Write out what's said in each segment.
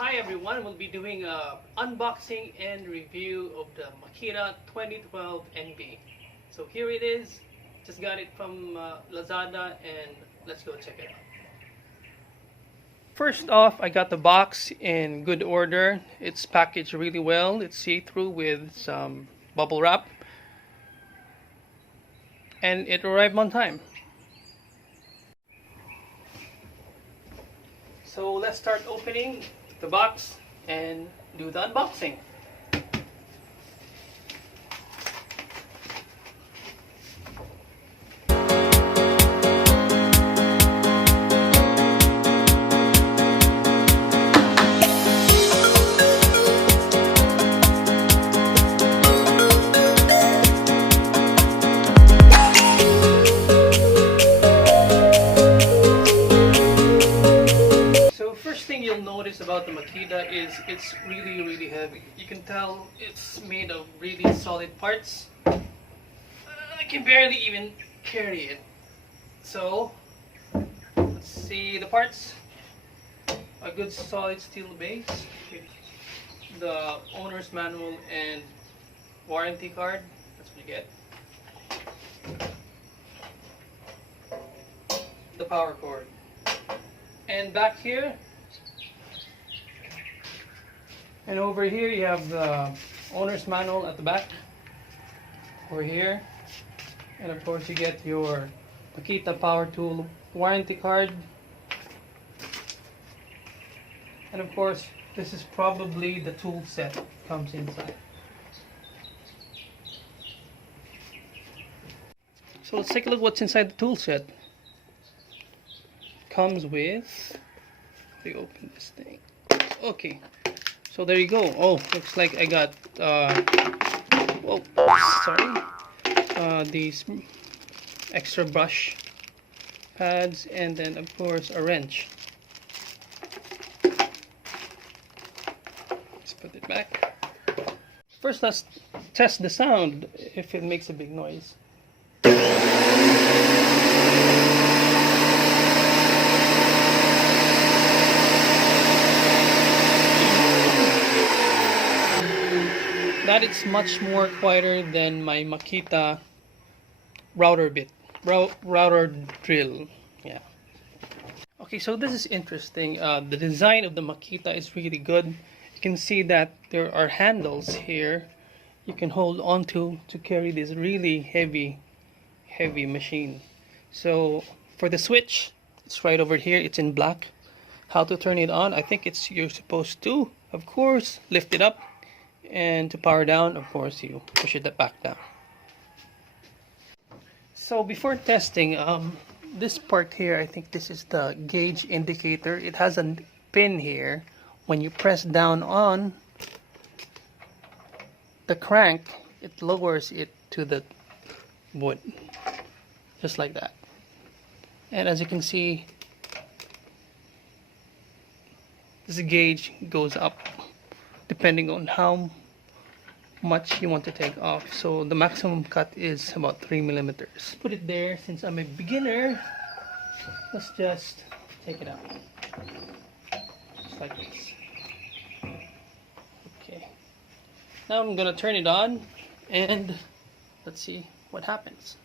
Hi everyone, we'll be doing a unboxing and review of the Makita 2012 NB. So here it is, just got it from Lazada and let's go check it out. First off, I got the box in good order. It's packaged really well. It's see-through with some bubble wrap. And it arrived on time. So let's start opening the box and do the unboxing. You'll notice about the Makita is it's really heavy. You can tell it's made of really solid parts. I can barely even carry it. So let's see the parts. A good solid steel base with the owner's manual and warranty card. That's what you get. The power cord. And back here, and over here you have the owner's manual at the back over here, and of course you get your Makita power tool warranty card, and of course this is probably the tool set that comes inside. So let's take a look what's inside the tool set. Comes with, let me open this thing. Okay, so there you go. Oh, looks like I got these extra brush pads, and then of course a wrench. Let's put it back. First, let's test the sound, if it makes a big noise. That is much more quieter than my Makita router drill. Yeah. Okay, so this is interesting. The design of the Makita is really good. You can see that there are handles here you can hold on to carry this really heavy machine. So for the switch, it's right over here. It's in black. How to turn it on? I think you're supposed to, of course, lift it up. And to power down, of course, you push it back down. So before testing, this part here, I think this is the gauge indicator. It has a pin here. When you press down on the crank, it lowers it to the wood, just like that. And as you can see, this gauge goes up depending on how much you want to take off. So the maximum cut is about 3 millimeters. Put it there. Since I'm a beginner, let's just take it out, just like this. Okay, now I'm gonna turn it on and let's see what happens.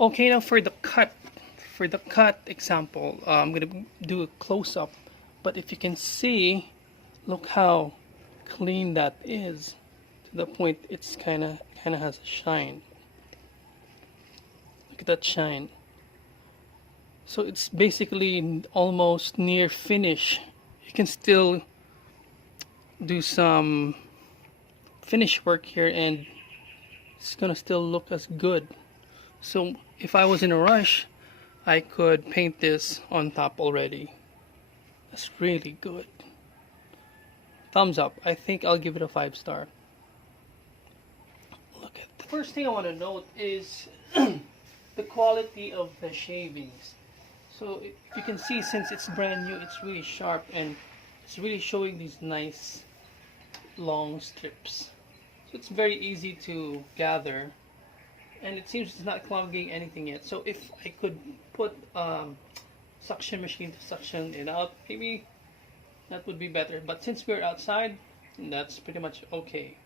Okay, now for the cut example, I'm gonna do a close-up, but if you can see, look how clean that is, to the point it's kind of has a shine. Look at that shine. So it's basically almost near finish. You can still do some finish work here and it's gonna still look as good. So if I was in a rush, I could paint this on top already. That's really good. Thumbs up. I think I'll give it a 5-star. Look at that. First thing I want to note is the quality of the shavings. So if you can see, since it's brand new, it's really sharp, and it's really showing these nice long strips. So it's very easy to gather, and it seems it's not clogging anything yet. So if I could put suction machine to suction it out, maybe that would be better. But since we're outside, that's pretty much okay.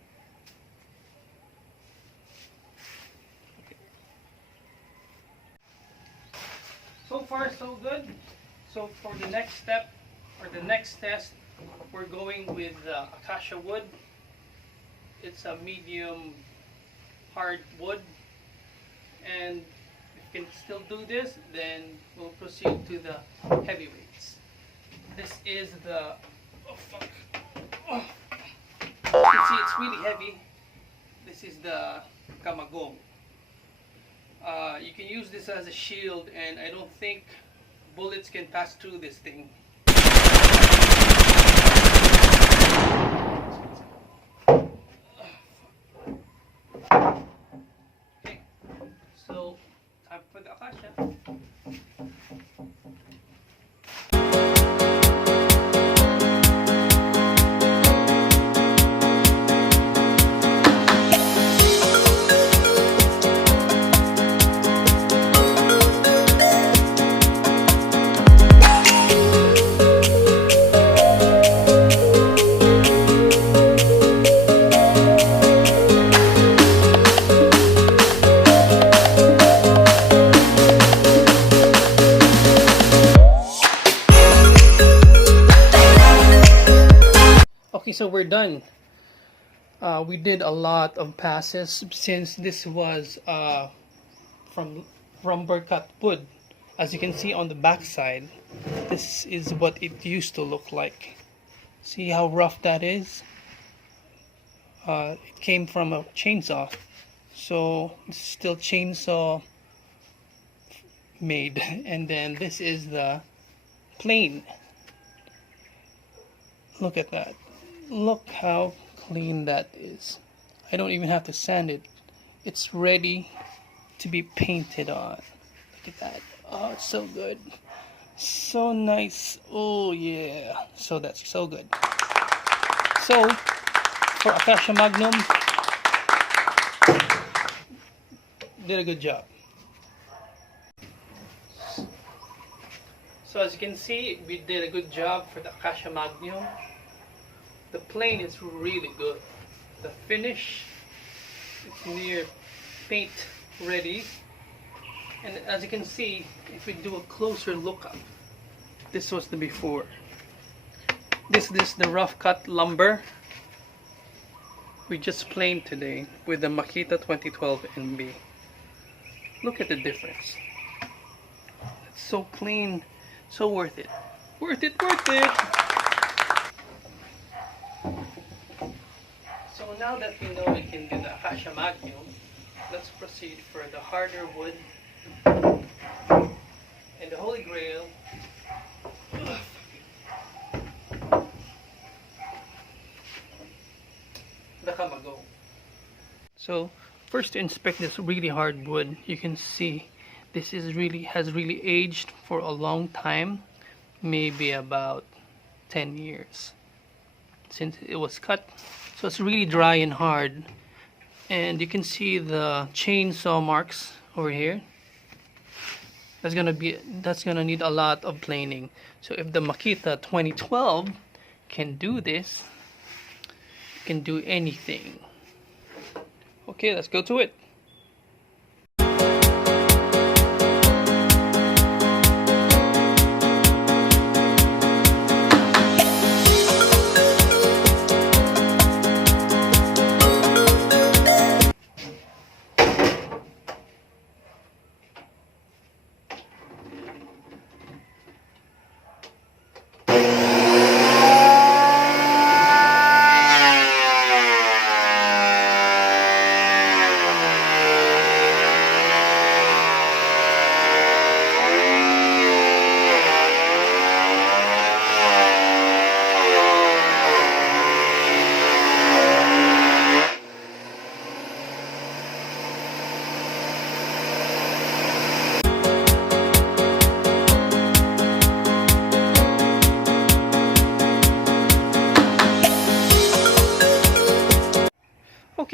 So far so good. So for the next step, or the next test, we're going with acacia wood. It's a medium hard wood, and if we can still do this, then we'll proceed to the heavyweights. This is the, oh fuck, oh. You can see it's really heavy. This is the kamagong. You can use this as a shield, and I don't think bullets can pass through this thing. Okay, so time for the acacia. Okay, so we're done. We did a lot of passes since this was from rubber cut wood. As you can see on the back side, this is what it used to look like. See how rough that is? It came from a chainsaw, so it's still chainsaw made. And then this is the plane. Look at that. Look how clean that is. I don't even have to sand it. It's ready to be painted on. Look at that. Oh, it's so good. So nice. Oh yeah. So that's so good. So for Acacia Magnum, did a good job. So as you can see, we did a good job for the Acacia Magnum. The plane is really good. The finish, it's near paint ready. And as you can see, if we do a closer look up, this was the before. This is the rough cut lumber we just planed today with the Makita 2012 NB. Look at the difference. It's so clean, so worth it. Worth it, worth it! So now that we know we can do the Acacia Magnum, let's proceed for the harder wood and the Holy Grail. The Kamago. So first, to inspect this really hard wood, you can see this is has really aged for a long time, maybe about 10 years since it was cut. So it's really dry and hard, and you can see the chainsaw marks over here. That's gonna need a lot of planing. So if the Makita 2012 can do this, it can do anything. Okay, let's go to it.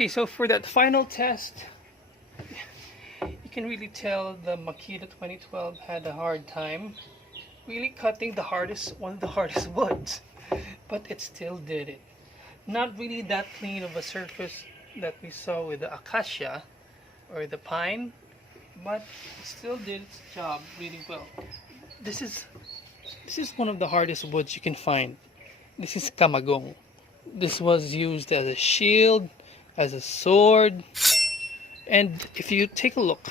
Okay, so for that final test, you can really tell the Makita 2012 had a hard time really cutting one of the hardest woods, but it still did it. Not really that clean of a surface that we saw with the acacia or the pine, but it still did its job really well. This is one of the hardest woods you can find. This is kamagong. This was used as a shield, as a sword, and if you take a look,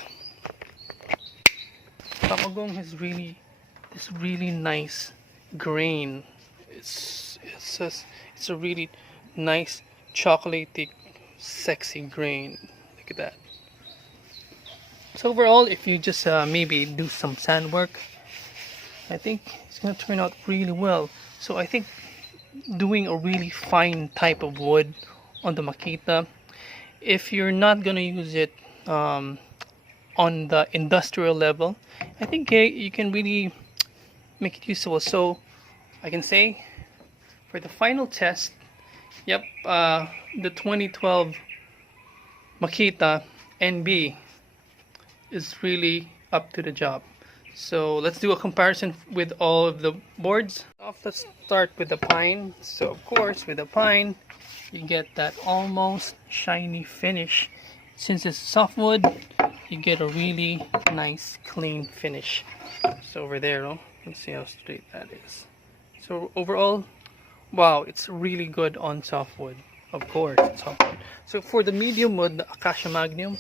kamagong has really this really nice grain. It's a really nice chocolatey, sexy grain. Look at that. So overall, if you just maybe do some sand work, I think it's gonna turn out really well. So I think doing a really fine type of wood on the Makita, if you're not gonna use it on the industrial level, I think you can really make it useful. So I can say for the final test, yep, the 2012 Makita NB is really up to the job. So let's do a comparison with all of the boards. Let's start with the pine. So of course with the pine you get that almost shiny finish. Since it's softwood, you get a really nice clean finish. So over there, oh, let's see how straight that is. So overall, wow, it's really good on softwood. Of course, it's softwood. So for the medium wood, the Acacia Magnum,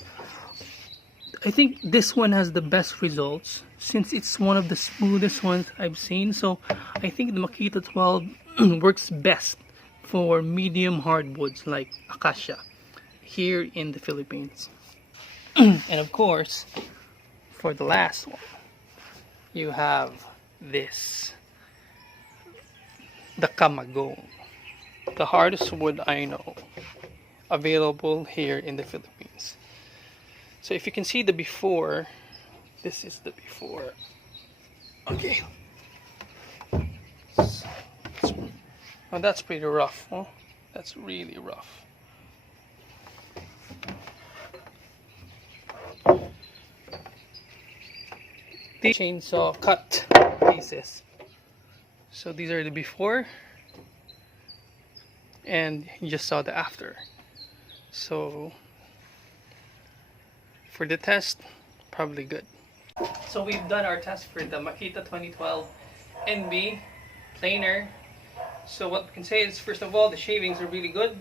I think this one has the best results since it's one of the smoothest ones I've seen. So I think the Makita 12 works best for medium hardwoods like acacia here in the Philippines. And of course, for the last one, you have this, the kamagong, the hardest wood I know available here in the Philippines. So if you can see the before, this is the before. Okay. Oh, that's pretty rough. Huh? That's really rough. The chainsaw cut pieces. So these are the before, and you just saw the after. So for the test, probably good. So we've done our test for the Makita 2012 NB planer. So what we can say is, first of all, the shavings are really good,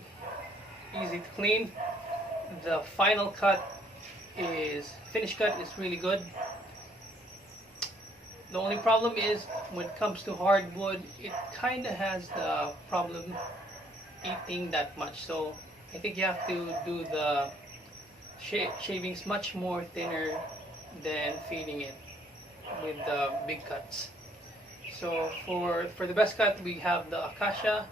easy to clean. The final cut finish cut is really good. The only problem is when it comes to hardwood, it kind of has the problem eating that much. So I think you have to do the shavings much more thinner than feeding it with the big cuts. So for the best cut, we have the acacia,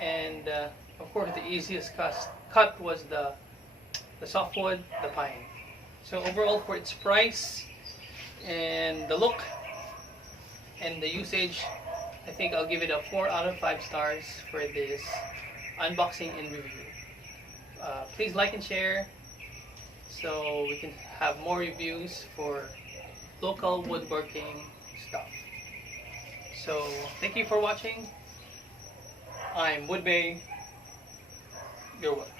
and of course the easiest cut was the softwood, the pine. So overall, for its price and the look and the usage, I think I'll give it a 4 out of 5 stars for this unboxing and review. Please like and share so we can have more reviews for local woodworking stuff. So thank you for watching. I'm Woodbay. You're welcome.